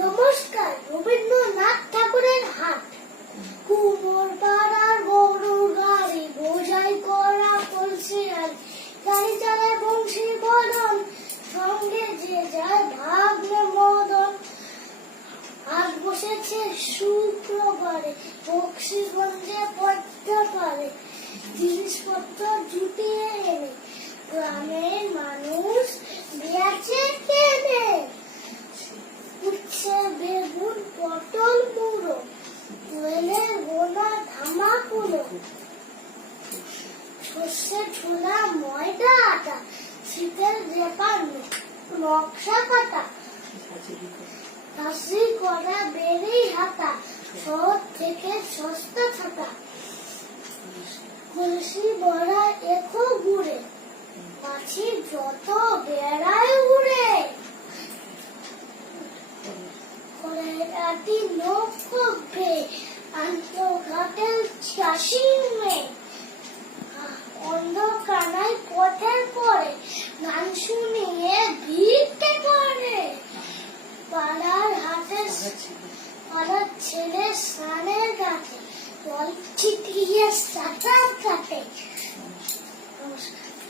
নমস্কার। রবীন্দ্রনাথ ঠাকুরের হাট। কুমোর পাড়ার গরুর গাড়ি, বোঝাই করা কলসি আলি, গাড়ি চালায় বংশী বদন, সঙ্গে যে যায় ভাগ্নে মদন। আজ বসেছে শুক্রবারে, বক্সিগঞ্জে পড়তে পারে, জিনিসপত্র জুটিয়ে এনে গ্রামের মানুষ বেচে কেনে। উচ্ছে, বেগুন, পটল, মুড়ো, দোয়েলের গোনা ধামাকুলো, সর্ষে ছোলা, ময়দা আটা, শীতের রেপার নকশা কাটা, হাসি করা বেরি হাতা, শহর থেকে সস্তা ছাতা, কলসি ভরা এখো ঘুরে, মাছি যত বেড়ায় উড়ে। কড়াইটি নৌকোবে, আন্তঘাটের চাষি মেয়ে, অন্ধকানায় পথের পরে গান শুনিয়ে ভিড়তে করে। পাড়ার হাটে পাড়ার ছেলে স্নানের ঘাটে জল ছিটিয়ে সাঁতার কাটে। নমস্কার।